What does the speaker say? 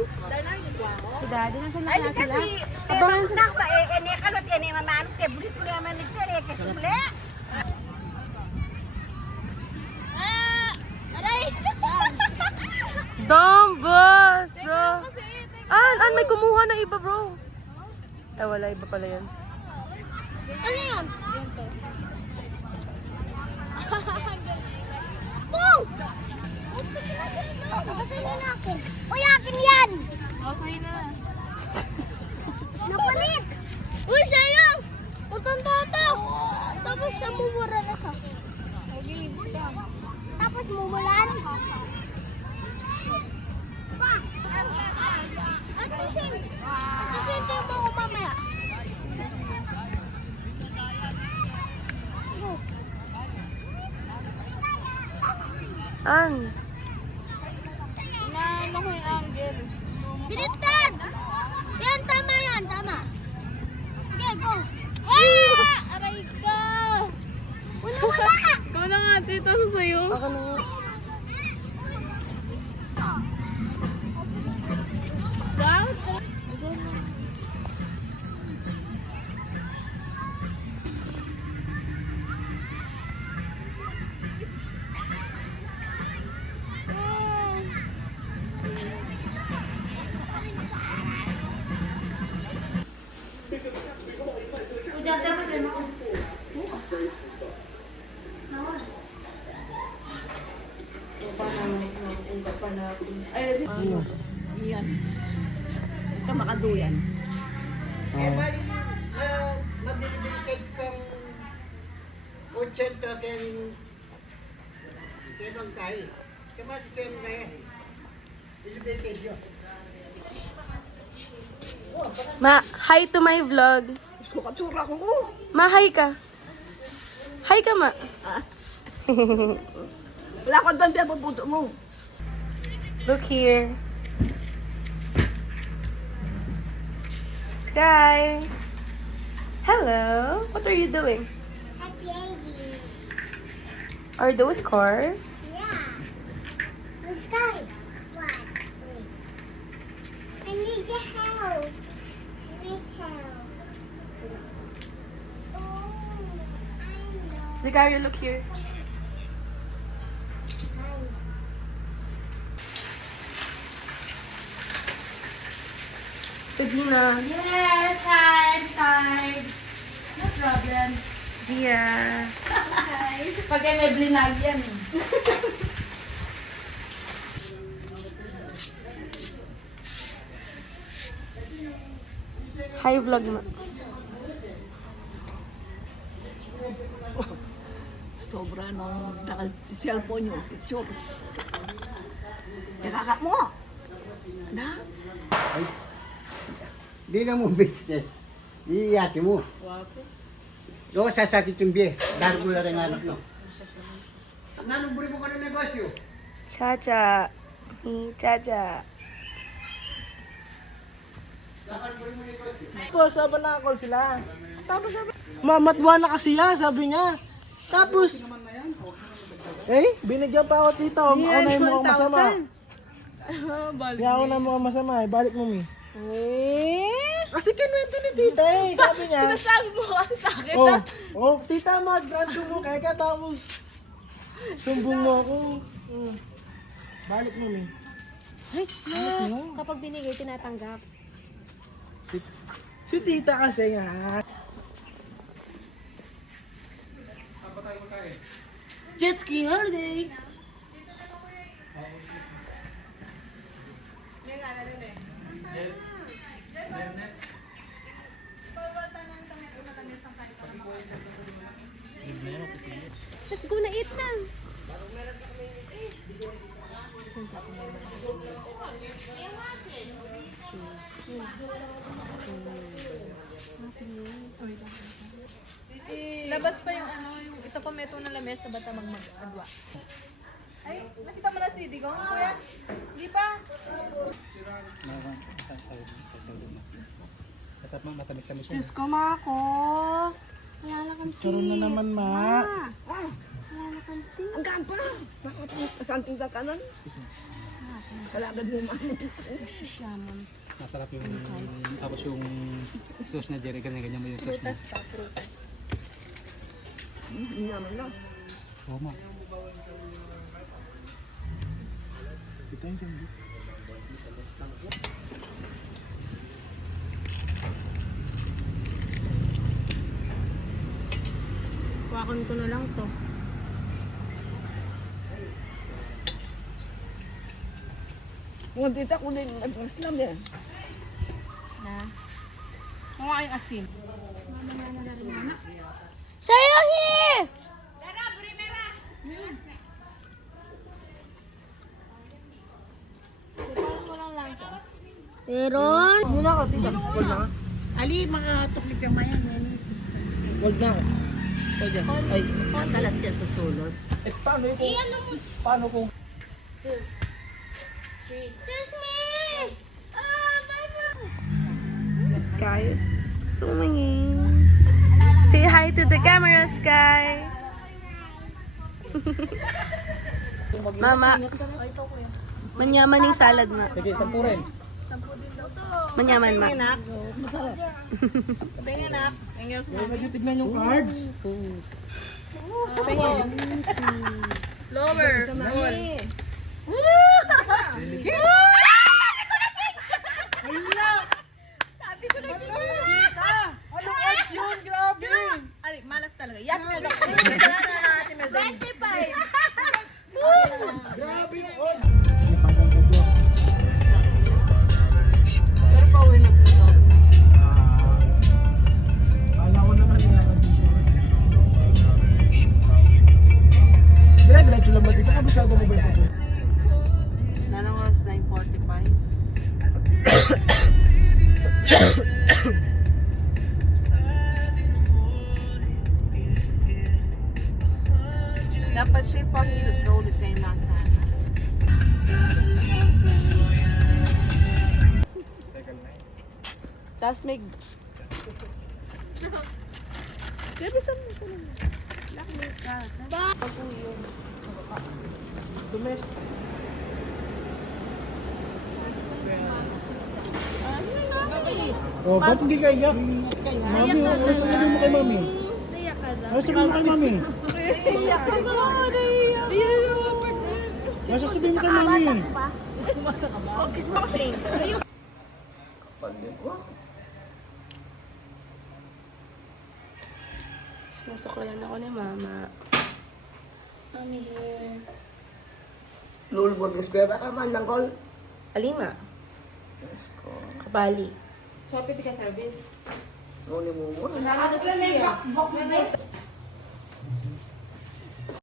Si Daddy, nasa Ay, na sila? kasi, Abangan sa... tak ba, ini kalot yan, mamanok, bulit ko naman nagsari, kasumli. Dombos, bro. An, may kumuha na iba, bro. Eh, wala. Iba pala yan. Ano yan? Pong! Pasahin na ako. Uy, akin yan! Pasahin na. Napalit! Uy, sayang! Utang toto! Tapos siya mumura na sa. Tapos mumulan. Pa! At siyempre mo ako mamaya. An. Inaano ko yung angle. Binitad! Yan, tama yan, tama. Okay, go. Aray ka! Wala! Ikaw na nga, tita. Susayo. Ako na nga. Iyan. Ito makaduyan. Eh, bali mo, mabilibigay kang konsyento kang kinong kahi. Kama sa siyang kaya. Bilibigay siya. Ma, hi to my vlog. Suka-tsura ko. Ma, hi ka. Hi ka, ma. Wala ko doon din puputo mo. Look here. Sky. Hello. What are you doing? I'm playing. Are those cars? Yeah. The sky. What? Wait. I need your help. I need help. Oh, I know. Zicario, look here. Regina. Yes, I'm tired. No problem. Gia. Pag may blinag yan. Hi, vlog ma. Sobra nung cellphone yung picture. Ikaka mo. Na? Ay, di na mo business. Iyati mo. Doon sasakit yung biye. Dahil ko na rin anak mo. Nanong buri mo ka ng negosyo? Chacha. Chacha. Saan buri mo negosyo? Po, sabi na call sila. Tapos sabi, mamatwa na kasi yan, sabi niya. Tapos, binigyan pa ako tita. Ako na yung mukhang masama. Kaya ako na yung mukhang masama. Balik mo, Mi. Kasi kinuwento ni tita eh. Sabi niya. Sinasabi mo kasi sa akin. Tita, mag-brando mo. Kaya katapos, sumbong mo ako. Balik mo, Mi. Ay, kapag binigay, tinatanggap. Si tita kasi nga. Jet ski holiday. Let's go na eat na. Labas pa yung yung ito pa meto na lamesa bata mag-adwa. Ay, nakita mo na si Digong, kuya? Hindi pa. Kasap mo, matamis-tamis siya. Diyos ko, ma ako. Wala na kang Karoon na naman, ma. Wala na kang tea. Ang gamba. Bakit santing ka kanan? Masarap yung, tapos yung sauce na Jerry, ganyan mo yung sauce na. Prutas pa, prutas. Oo, ma. Ito yung sindi. Wakon ko na lang to. Kung tita ko din, nag-Islam yan. Na. Mga yung asin. Sayohi! Meron? Muna ka, tita. Wag na. Ali, mga tuklik yung mayan. Wag na. Wag na. Ay, Talas ka sa sulod. eh, paano kung... Paano kung... Excuse me! Sky is swinging. Say hi to the camera, Sky. Mama. Manyaman yung salad, ma. Sige, 10 rin. Manyaman, ma. Huwag yung tignan yung cards. Lower. Ano cards yun? Grabe! Ay, malas talaga. Yan, Melda. Kasalanan na si Melda. 25! Grabe yung odds! Pero pauwi na po to. Kala ko naman nga. Dire-diretso lang ba dito? Kabisado mo ba ito? Nanong oras 9:45. Dapat siya pag-ilot ka ulit kayo nasa. Tapos may... Tumis. Oh, ba't hindi ka iyak? Mami, ano sabihin mo kay mami? Naiyak ka daw. Ano sabihin mo kay mami? Naiyak ka ba? Ano sabihin mo kay mami? Sinusuklayan ako ni Mama. Mami here. Lulbog espera ka man ng kol. Alima. Kabali. Nuni mo mo.